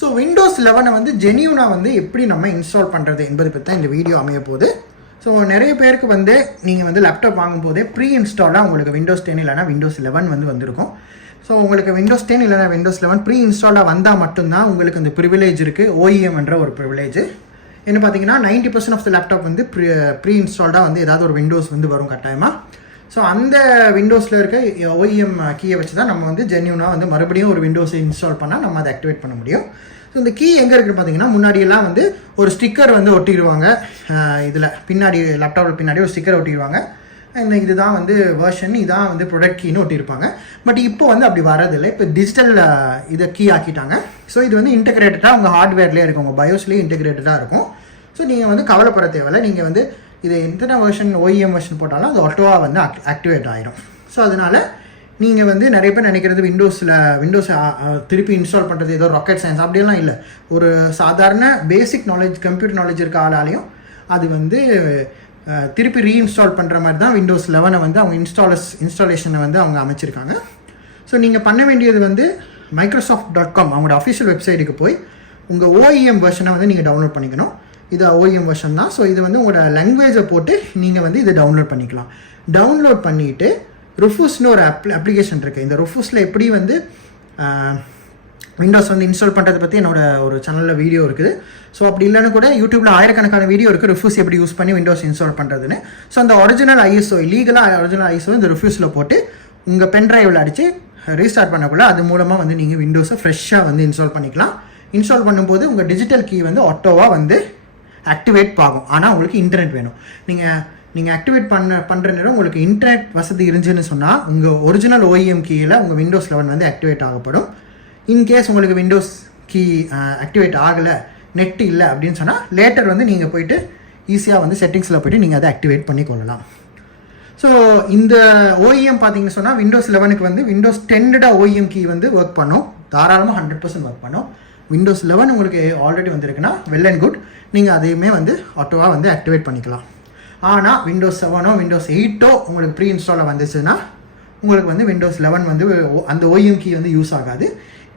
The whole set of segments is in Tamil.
ஸோ விண்டோஸ் 11 வந்து ஜென்யூனாக வந்து எப்படி நம்ம இன்ஸ்டால் பண்ணுறது என்பதை பற்றி தான் இந்த வீடியோ அமைய போகுது. ஸோ நிறைய பேருக்கு வந்து நீங்கள் வந்து லேப்டாப் வாங்கும்போதே ப்ரீ இன்ஸ்டாலாக உங்களுக்கு விண்டோஸ் 10 இல்லைனா விண்டோஸ் 11 வந்து வந்திருக்கும். ஸோ உங்களுக்கு விண்டோஸ் 10 இல்லைனா விண்டோஸ் 11 ப்ரீ இன்ஸ்டாலாக வந்தால் மட்டும்தான் உங்களுக்கு இந்த ப்ரிவிலேஜ் இருக்குது, OEM என்ற ஒரு ப்ரிவிலேஜ். என்ன பார்த்தீங்கன்னா 90% ஆஃப் த லேப்டாப் வந்து ப்ரீ இன்ஸ்டால்டாக வந்து ஏதாவது ஒரு விண்டோஸ் வந்து வரும் கட்டாயமாக. ஸோ அந்த விண்டோஸில் இருக்க OEM கீயை வச்சு தான் நம்ம வந்து ஜென்யூனாக வந்து மறுபடியும் ஒரு விண்டோஸை இன்ஸ்டால் பண்ணால் நம்ம அதை ஆக்டிவேட் பண்ண முடியும். ஸோ இந்த கீ எங்கே இருக்குன்னு பார்த்தீங்கன்னா, முன்னாடியெல்லாம் வந்து ஒரு ஸ்டிக்கர் வந்து ஒட்டிடுவாங்க. இதில் பின்னாடி லேப்டாப்பில் பின்னாடி ஒரு ஸ்டிக்கர் ஒட்டிடுவாங்க. இதுதான் வந்து வேர்ஷன், இதான் வந்து ப்ரொடக்ட் கீன்னு ஒட்டியிருப்பாங்க. பட் இப்போ வந்து அப்படி வரதில்லை. இப்போ டிஜிட்டல் இதை கீ ஆக்கிட்டாங்க. ஸோ இது வந்து இன்டெகிரேட்டடாக உங்கள் ஹார்ட்வேர்லேயே இருக்கும், உங்கள் பயோஸ்லேயே இன்டெகிரேட்டடாக இருக்கும். ஸோ நீங்கள் வந்து கவலைப்பட தேவையில்லை. நீங்கள் வந்து இது எத்தனை வெர்ஷன் OEM வெர்ஷன் போட்டாலும் அது ஆட்டோவாக வந்து ஆக்டிவேட் ஆகிடும். ஸோ அதனால் நீங்கள் வந்து நிறைய பேர் நினைக்கிறது விண்டோஸை திருப்பி இன்ஸ்டால் பண்ணுறது ஏதோ ராக்கெட் சயின்ஸ் அப்படியெல்லாம் இல்லை. ஒரு சாதாரண பேசிக் நாலேஜ், கம்ப்யூட்டர் நாலேஜ் இருக்க ஆளாலையும் அது வந்து திருப்பி ரீஇன்ஸ்டால் பண்ணுற மாதிரி தான் விண்டோஸ் 11 வந்து அவங்க இன்ஸ்டாலேஷனை வந்து அவங்க அமைச்சிருக்காங்க. ஸோ நீங்கள் பண்ண வேண்டியது வந்து microsoft.com அவங்களோட அஃபிஷியல் வெப்சைட்டுக்கு போய் உங்கள் OEM வெர்ஷனை வந்து நீங்கள் டவுன்லோட் பண்ணிக்கணும். இது OEM வெர்ஷன் தான். ஸோ இது வந்து உங்களோட லாங்குவேஜை போட்டு நீங்கள் வந்து இதை டவுன்லோட் பண்ணிக்கலாம். டவுன்லோட் பண்ணிவிட்டு ருஃபூஸ்னு ஒரு அப்ளிகேஷன் இருக்குது. இந்த ருஃபூஸில் எப்படி வந்து விண்டோஸ் வந்து இன்ஸ்டால் பண்ணுறதை பற்றி என்னோட ஒரு சேனலில் வீடியோ இருக்குது. ஸோ அப்படி இல்லைன்னு கூட யூடியூப்பில் ஆயிரக்கணக்கான வீடியோ இருக்குது ருஃபூஸ் எப்படி யூஸ் பண்ணி விண்டோஸ் இன்ஸ்டால் பண்ணுறதுன்னு. ஸோ அந்த ஒரிஜினல் ISO, லீகலாக ஒரிஜினல் ISO இந்த ருஃபூஸில் போட்டு உங்கள் பென்ட்ரைவில் அடித்து ரீஸ்டார்ட் பண்ணக்குள்ள அது மூலமாக வந்து நீங்கள் விண்டோஸை ஃப்ரெஷ்ஷாக வந்து இன்ஸ்டால் பண்ணிக்கலாம். இன்ஸ்டால் பண்ணும்போது உங்கள் டிஜிட்டல் கீ வந்து ஆட்டோவாக வந்து ஆக்டிவேட் ஆகும். ஆனால் உங்களுக்கு இன்டர்நெட் வேணும். நீங்கள் ஆக்டிவேட் பண்ணுற நேரம் உங்களுக்கு இன்டர்நெட் வசதி இருந்துச்சுன்னு சொன்னால் உங்கள் ஒரிஜினல் OEM கீயில் உங்கள் விண்டோஸ் 11 வந்து ஆக்டிவேட் ஆகப்படும். இன்கேஸ் உங்களுக்கு விண்டோஸ் கீ ஆக்டிவேட் ஆகலை, நெட் இல்லை அப்படின்னு சொன்னால் லேட்டர் வந்து நீங்கள் போய்ட்டு ஈஸியாக வந்து செட்டிங்ஸில் போய்ட்டு நீங்கள் அதை ஆக்டிவேட் பண்ணி கொள்ளலாம். ஸோ இந்த OEM பார்த்தீங்கன்னு சொன்னால் விண்டோஸ் 11க்கு வந்து விண்டோஸ் 10 OEM கீ வந்து ஒர்க் பண்ணும், தாராளமாக 100% ஒர்க் பண்ணும். விண்டோஸ் 11 உங்களுக்கு ஆல்ரெடி வந்துருக்குன்னா வெல் அண்ட் குட், நீங்கள் அதையுமே வந்து ஆட்டோவாக வந்து ஆக்டிவேட் பண்ணிக்கலாம். ஆனால் விண்டோஸ் 7ஓ விண்டோஸ் 8ஓ உங்களுக்கு ப்ரீ இன்ஸ்டாலில் வந்துச்சுன்னா உங்களுக்கு வந்து விண்டோஸ் 11 வந்து அந்த OEM கீ வந்து யூஸ் ஆகாது.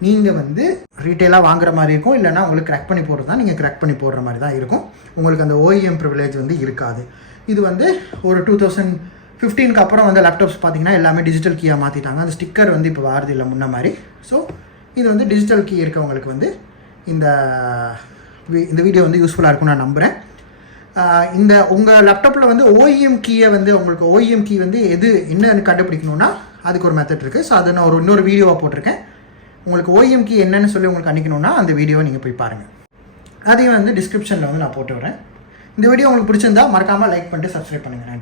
நீங்கள் வந்து ரீட்டெயிலாக வாங்குற மாதிரி இருக்கும், இல்லைனா உங்களுக்கு கிராக் பண்ணி போடுறது தான், நீங்கள் கிராக் பண்ணி போடுற மாதிரி தான் இருக்கும். உங்களுக்கு அந்த OEM ப்ரிவிலேஜ் வந்து இருக்காது. இது வந்து ஒரு 2015க்கு அப்புறம் வந்து லேப்டாப்ஸ் பார்த்தீங்கன்னா எல்லாமே டிஜிட்டல் கீயாக மாற்றிட்டாங்க. அந்த ஸ்டிக்கர் வந்து இப்போ வாரது இல்லை முன்ன மாதிரி. ஸோ இது வந்து டிஜிட்டல் கீ இருக்கவங்களுக்கு வந்து இந்த வீடியோ வந்து யூஸ்ஃபுல்லாக இருக்கும்னு நான் நம்புகிறேன். இந்த உங்கள் லேப்டாப்பில் வந்து OEM கீயை வந்து உங்களுக்கு OEM கீ வந்து என்னன்னு கண்டுபிடிக்கணும்னா அதுக்கு ஒரு மெத்தட் இருக்குது. ஸோ அதை நான் இன்னொரு வீடியோவாக போட்டிருக்கேன். உங்களுக்கு OEM கீ என்னன்னு சொல்லி உங்களுக்கு அனுப்பிக்கணும்னா அந்த வீடியோவை நீங்கள் போய் பாருங்கள். அதையும் வந்து டிஸ்கிரிப்ஷனில் வந்து நான் போட்டு வரேன். இந்த வீடியோ உங்களுக்கு பிடிச்சிருந்தா மறக்காமல் லைக் பண்ணிட்டு சப்ஸ்கிரைப் பண்ணுங்கள்.